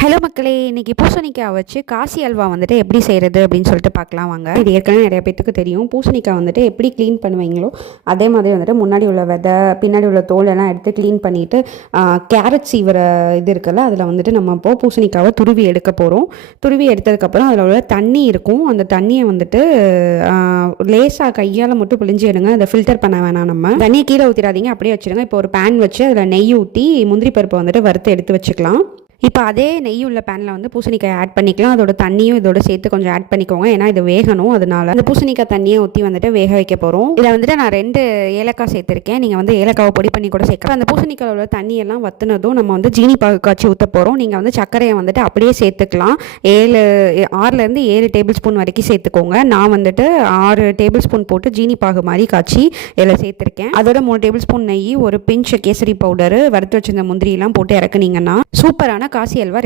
Hello மக்களே, இன்றைக்கி பூசணிக்காய் வச்சு காசி அல்வா வந்துட்டு எப்படி செய்கிறது அப்படின்னு சொல்லிட்டு பார்க்கலாம் வாங்க. இது ஏற்கனவே நிறைய பேத்துக்கு தெரியும். பூசணிக்காய் வந்துட்டு எப்படி க்ளீன் பண்ணுவீங்களோ அதே மாதிரி வந்துட்டு முன்னாடி உள்ள விதை பின்னாடி உள்ள தோல் எல்லாம் எடுத்து க்ளீன் பண்ணிவிட்டு கேரட் சீவர இது இருக்குல்ல, அதில் வந்துட்டு நம்ம இப்போது பூசணிக்காவை துருவி எடுக்க போகிறோம். துருவி எடுத்ததுக்கப்புறம் அதில் உள்ள தண்ணி இருக்கும். அந்த தண்ணியை வந்துட்டு லேசாக கையால் மட்டும் பிழிஞ்சு எடுங்க. அதை ஃபில்டர் பண்ண வேணாம். நம்ம தண்ணியை கீழே ஊற்றிடாதீங்க, அப்படியே வச்சுருங்க. இப்போ ஒரு பேன் வச்சு அதில் நெய் ஊற்றி முந்திரி பருப்பை வந்துட்டு வறுத்து எடுத்து வச்சுக்கலாம். இப்போ அதே நெய் உள்ள பேனில் வந்து பூசணிக்காய் ஆட் பண்ணிக்கலாம். அதோட தண்ணியும் இதோட சேர்த்து கொஞ்சம் ஆட் பண்ணிக்கோங்க, ஏன்னா இது வேகணும். அதனால அந்த பூசணிக்காய் தண்ணியை ஊற்றி வந்துட்டு வேக வைக்க போகிறோம். இதில் வந்துட்டு நான் 2 ஏலக்காய் சேர்த்துருக்கேன். நீங்கள் வந்து ஏலக்காவை பொடி பண்ணி கூட சேர்க்கலாம். அந்த பூசணிக்காய் உள்ள தண்ணியெல்லாம் வத்துனதும் நம்ம வந்து ஜீனி பாகு காய்ச்சி ஊற்ற போகிறோம். நீங்கள் வந்து சர்க்கரையை வந்துட்டு அப்படியே சேர்த்துக்கலாம். 6லேருந்து 7 டேபிள் ஸ்பூன் வரைக்கும் சேர்த்துக்கோங்க. நான் வந்துட்டு 6 டேபிள் ஸ்பூன் போட்டு ஜீனி பாகு மாதிரி காய்ச்சி இதில் சேர்த்துருக்கேன். அதோட 3 டேபிள் ஸ்பூன் நெய், ஒரு பிஞ்ச் கேசரி பவுடரு, வறுத்து வச்சிருந்த முந்திரியெல்லாம் போட்டு இறக்குனீங்கன்னா சூப்பரான காசி அல்வா